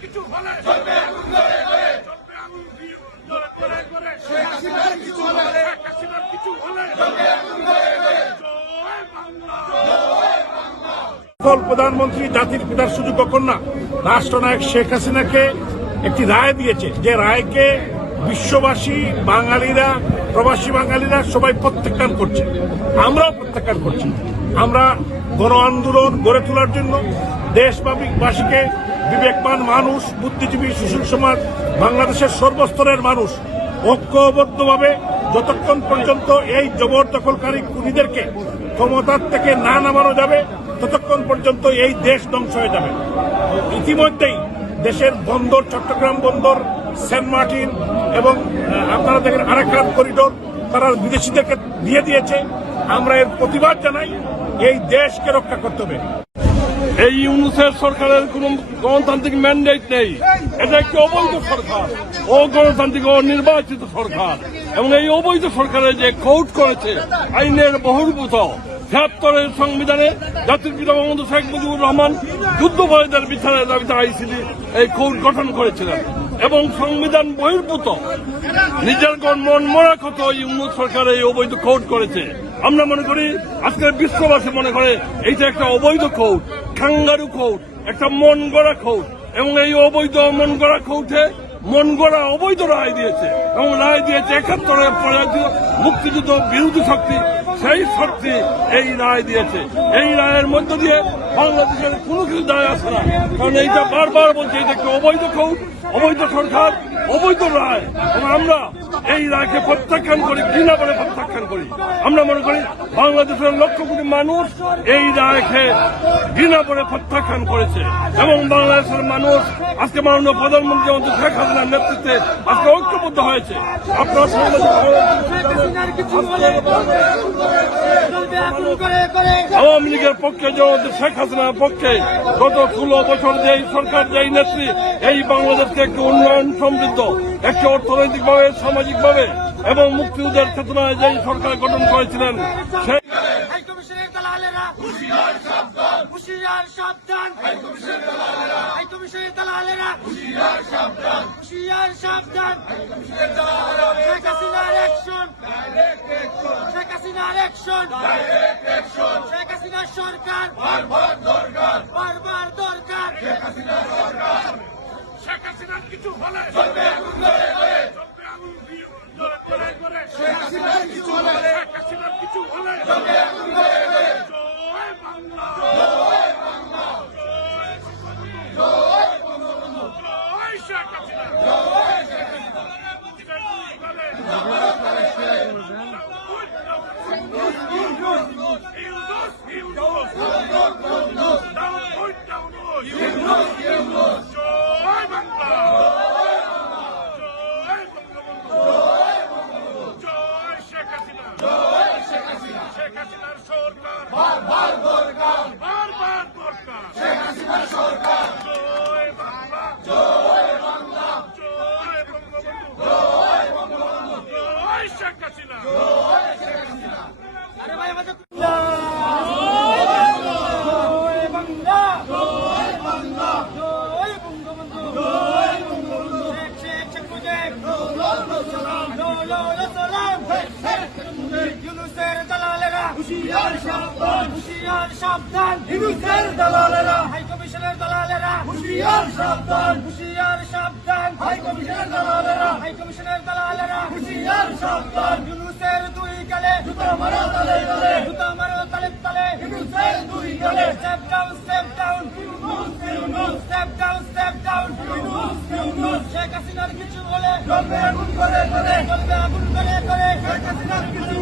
কিছু চলবে আগুন ধরে ধরে। চলবে আগুন ধরে ধরে ধরে। শেখ হাসিনার কিছু হাসিনার কিছু চলবে আগুন ধরে ধরে। জয় বাংলা। প্রধানমন্ত্রী, জাতির পিতার সুযোগ্য কন্যা, রাষ্ট্রনায়ক শেখ হাসিনাকে একটি রায় দিয়েছে। যে রায়কে বিশ্ববাসী, বাঙালিরা, প্রবাসী বাঙালিরা সবাই প্রত্যাখ্যান করছে। আমরাও প্রত্যাখ্যান করছি। আমরা গণ আন্দোলন গড়ে তোলার জন্য দেশবাসীকে বিবেকবান মানুষ, বুদ্ধিজীবী সুশীল সমাজ, বাংলাদেশের সর্বস্তরের মানুষ ঐক্যবদ্ধভাবে যতক্ষণ পর্যন্ত এই জবরদখলকারী খুনিদেরকে ক্ষমতার থেকে না নামানো যাবে, ততক্ষণ পর্যন্ত এই দেশ ধ্বংস হয়ে যাবে। ইতিমধ্যেই দেশের বন্দর চট্টগ্রাম বন্দর, সেন্ট মার্টিন এবং আপনারা দেখেন আরাকান করিডোর তারা বিদেশিদেরকে দিয়ে দিয়েছে। আমরা এর প্রতিবাদ জানাই, এই দেশকে রক্ষা করতে হবে। এই ইউনুসের সরকারের কোন গণতান্ত্রিক ম্যান্ডেট নেই। এটা একটি অবৈধ সরকার ও গণতান্ত্রিক ও নির্বাচিত সরকার। এবং এই অবৈধ সরকারের যে কোর্ট করেছে, আইনের বহির্ভূত ছিয়াত্তরের সংবিধানে জাতির পিতা মোহাম্মদ শেখ মুজিবুর রহমান যুদ্ধবয়দের বিচারের দাবিতে আইসিডি এই কোর্ট গঠন করেছিলেন। এবং সংবিধান বহির্ভূত। নিজের মন মরা কত ইউনুস সরকার এই অবৈধ কোর্ট করেছে? আমরা মনে করি, আজকের বিশ্ববাসী মনে করে, এইটা একটা অবৈধ কোর্ট খাঙ্গারু খৌট একটা মন গড়া খৌট এবং এই অবৈধ মন গড়া খৌটে মন গড়া অবৈধ রায় দিয়েছে, এবং রায় দিয়েছে একাত্তরের পরাজিত মুক্তিযুদ্ধ বিরোধী শক্তি, সেই শক্তি এই রায় দিয়েছে। এই রায়ের মধ্য দিয়ে বাংলাদেশের কোনো কিছু দায় আসে না, কারণ এইটা বারবার বলছে এটা একটা অবৈধ কোর্ট অবৈধ সরকার, অবৈধ রায়। এবং আমরা এই রায়কে প্রত্যাখ্যান করি, ঘৃণা বলে প্রত্যাখ্যান করি। আমরা মনে করি বাংলাদেশের লক্ষ কোটি মানুষ এই রায়কে ঘৃণা বলে প্রত্যাখ্যান করেছে। এবং বাংলাদেশের মানুষ আজকে মাননীয় প্রধানমন্ত্রী অন্তত শেখ হাসিনার নেতৃত্বে আজকে ঐক্যবদ্ধ হয়েছে। আপনার আওয়ামী লীগের পক্ষে জনতা শেখ হাসিনার পক্ষে। গত ষোলো বছর যে সরকার যে নেত্রী, এই বাংলাদেশকে একটি উন্নয়ন সমৃদ্ধ, একটি অর্থনৈতিকভাবে, সামাজিকভাবে এবং মুক্তিযুদ্ধের চেতনায় যে সরকার গঠন করেছিলেন সেই সাবধান অ্যাকশন ডাইরেক্ট অ্যাকশন শেখ হাসিনার সরকার বারবার দরকার বারবার দরকার শেখ হাসিনার সরকার শেখ হাসিনার কিছু হলে চলবে আগুন ধরে ধরে চলবে আগুন দিয়ে ধরে ধরে ধরে শেখ হাসিনার কিছু হলে শেখ হাসিনার কিছু হলে চলবে আগুন ধরে ধরে জয় বাংলা জয় বাংলা জয় জয় বঙ্গবন্ধু জয় শেখ হাসিনা জয় শেখ হাসিনা জয় বাংলা জয় বঙ্গবন্ধু জয় শেখ হাসিনা জয় শেখ হাসিনা শেখ হাসিনার সরকার বারবার দরকার বারবার দরকার শেখ হাসিনার সরকার জয় বাংলা জয় বাংলা জয় বঙ্গবন্ধু জয় বঙ্গবন্ধু জয় শেখ হাসিনা জয় শেখ হাসিনা আরে ভাই আমাদের জয় বাংলা জয় বাংলা জয় বঙ্গবন্ধু জয় বঙ্গবন্ধু শেখ শেখ মুজিব লো লো সালাম লো লো সালাম শেখ মুজিব ইউনুসের দালালেরা হুশিয়ার হুশিয়ার সাবধান ইউনুসের দালালেরা হাই কমিশনের দালালেরা হুশিয়ার সাবধান হুশিয়ার সাবধান হাই কমিশনের দালালেরা হাই কমিশনের হুশিয়ার সাবধান ইউনুসের দুই গালে জুতা মারো শেখ হাসিনার কিছু বলে চলবে আগুন করে করে চলবে আগুন করে করে শেখ কিছু